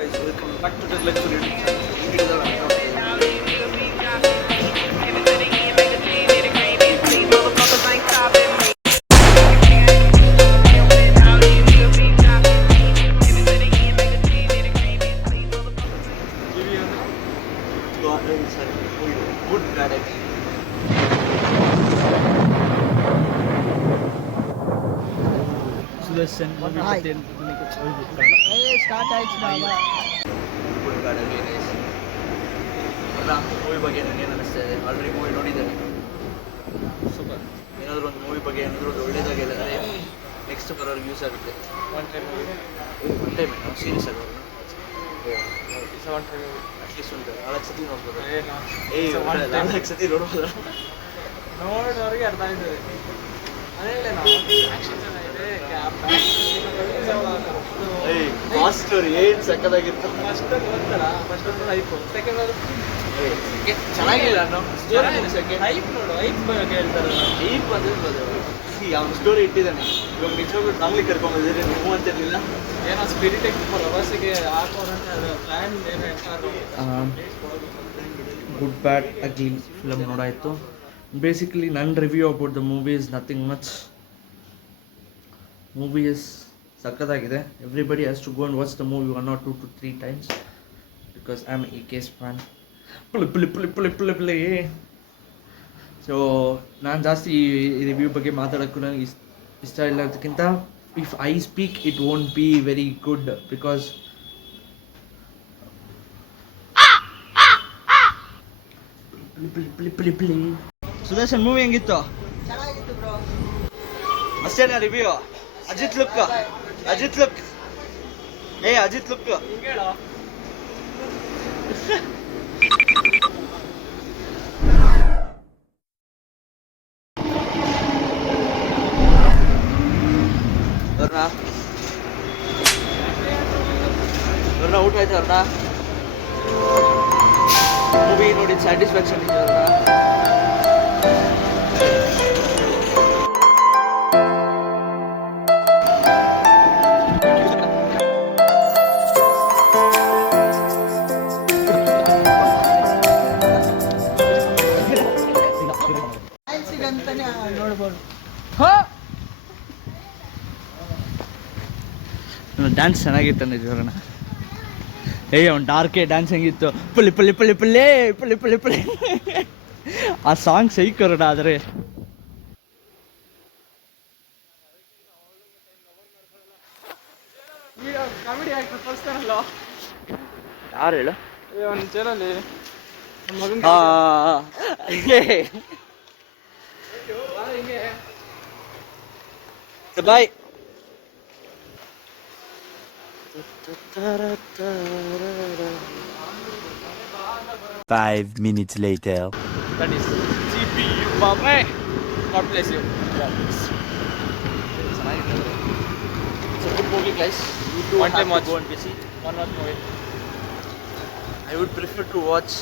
Guys, welcome back to the Lecture YouTube channel. Good bad Sudarshan movie hi. ಬಗ್ಗೆ ನಿಮಗೆ ಹೋಗ್ಬೇಕು start ಆಯ್ತು ಬಾಬಾ. good bad ugly guys. ಅಲ್ಲ movie ಬಗ್ಗೆ ನನಗೆ ಏನು ಅನಿಸ್ತಾ ಇದೆ ಆಲ್ರೆಡಿ ಮೂವಿ ನೋಡಿದ್ದೇನೆ. ಸೂಪರ್ ಏನಾದರೂ ಒಂದು ಮೂವಿ ಬಗ್ಗೆ ಏನಾದರೂ ಒಂದು ಒಳ್ಳೇದಾಗಿ ಹೇಳಿದ್ರೆ ನೆಕ್ಸ್ಟ್ ಬರೋರಿಗೆ ಯೂಸ್ ಆಗುತ್ತೆ. ಒನ್ ಟೈಮ್ ಒನ್ ಟೈಮ್ ನಾವು ಸೀರಿಯಸ್ ಆಗೋದು ಒನ್ ಟೈಮ್ ಅಟ್ಲೀಸ್ಟ್ ಒಂದು 4 ಸತಿ ನೋಡ್ಬೋದು. So one time. 4 ಸತಿ ನೋಡ್ಬೋದು. ನೋಡೋರಿಗೆ ಅರ್ಥ ಆಯ್ತದೆ ಅದೇ ಹೇಳಿ ನಾವು ಆ್ಯಕ್ಷನ್ ಚೆನ್ನಾಗಿದೆ ಫಾಸ್ಟ್ ಸ್ಟೋರಿ ಏನು ಸಕ್ಕದಾಗಿತ್ತು. ಫಸ್ಟ್ ಗೊತ್ತಲ್ಲ ಫಸ್ಟ್ ಒಂದು ಹೈಪು ಸೆಕೆಂಡ್ ಅದು ಚೆನ್ನಾಗಿಲ್ಲ ಅನ್ನೋ ಸ್ಟೋರಿ ಸೆಕೆಂಡ್ ಹೈಪ್ ನೋಡು ಹೈಪ್ ಬಗ್ಗೆ ಹೇಳ್ತಾರೆ ಡೀಪ್ ಅದಿರ್ಬೋದು. ಅವ್ನು ಸ್ಟೋರಿ ಇಟ್ಟಿದ್ದಾನೆ. ಇವಾಗ ನಿಜವಾಗ್ಲೂ ಫ್ಯಾಮಿಲಿ ಕರ್ಕೊಂಬಂದಿದ್ರೆ ನೀವು ಅಂತಿರಲಿಲ್ಲ. ಏನೋ ಸ್ಪಿರಿಟ್ ಪ್ರವಾಸಿಗೆ ಹಾಕೋರಂತ ಪ್ಲ್ಯಾನ್ ಏನು ಹೇಳ್ತಾರೆ. ಗುಡ್ ಬ್ಯಾಡ್ ಅಗ್ಲಿ ಫಿಲಮ್ ನೋಡಾಯಿತು. ಬೇಸಿಕಲಿ ನನ್ನ review about the movie is nothing much. Movie is ಸಕ್ಕತ್ತಾಗಿದೆ. Everybody has to go and watch the movie 1 or 2 to 3 times because I am a case fan. ಪುಳಿ so ನಾನು ಜಾಸ್ತಿ ಈ review ಬಗ್ಗೆ ಮಾತಾಡೋಕ್ಕೂ ನನಗೆ ಇಷ್ಟ ಇಲ್ಲ. ಅದಕ್ಕಿಂತ if I speak it won't be very good because Sudarshan movie ಹೆಂಗಿತ್ತು? ಚೆನ್ನಾಗಿತ್ತು ಬ್ರೋ. ಅಷ್ಟೇನಾ review? Ajith look Ajith look ಹಿಂಗೇಳೋ ಅವ್ರನ್ನ ಊಟ ಆಯ್ತು ಅವ್ರನ್ನ ಮೂವಿ ನೋಡಿ ಸ್ಯಾಟಿಸ್ಫ್ಯಾಕ್ಷನ್ ಇದೆ ಅವ್ರನ್ನ. ಫ್ಯಾನ್ಸಿಗಂತಾನೆ ನೋಡ್ಬೋದು. ಡ್ಯಾನ್ಸ್ ಚೆನ್ನಾಗಿತ್ತು ನಿಜವರ್ಣ. ಅವ್ನು ಡಾರ್ಕೆ ಡ್ಯಾನ್ಸ್ ಹೆಂಗಿತ್ತು? ಪುಳಿ ಆ ಸಾಂಗ್ ಸೈಕರೋಣ. ಆದರೆ ಕಾಮಿಡಿ ಆ್ಯಕ್ಟರ್ ಕಳಿಸ್ತಾರಲ್ಲ ಯಾರು ಹೇಳು? ಒಂದು ಚಾನಲ್ಲಿ ಮಗನ ಹಿಂಗೆ ಬಾಯ್. 5 minutes later. That is CPU Baba. God bless you. It's a good movie guys. You do One have time to watch. go and visit. One more movie. I would prefer to watch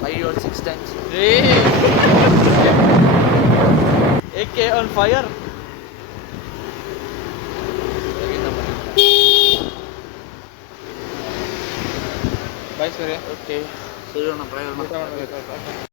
5 or 6 times. Hey. AK on fire. Bye, Surya. Okay. So you're on a prayer. ಊಟ ಮಾಡ್ಬೇಕು.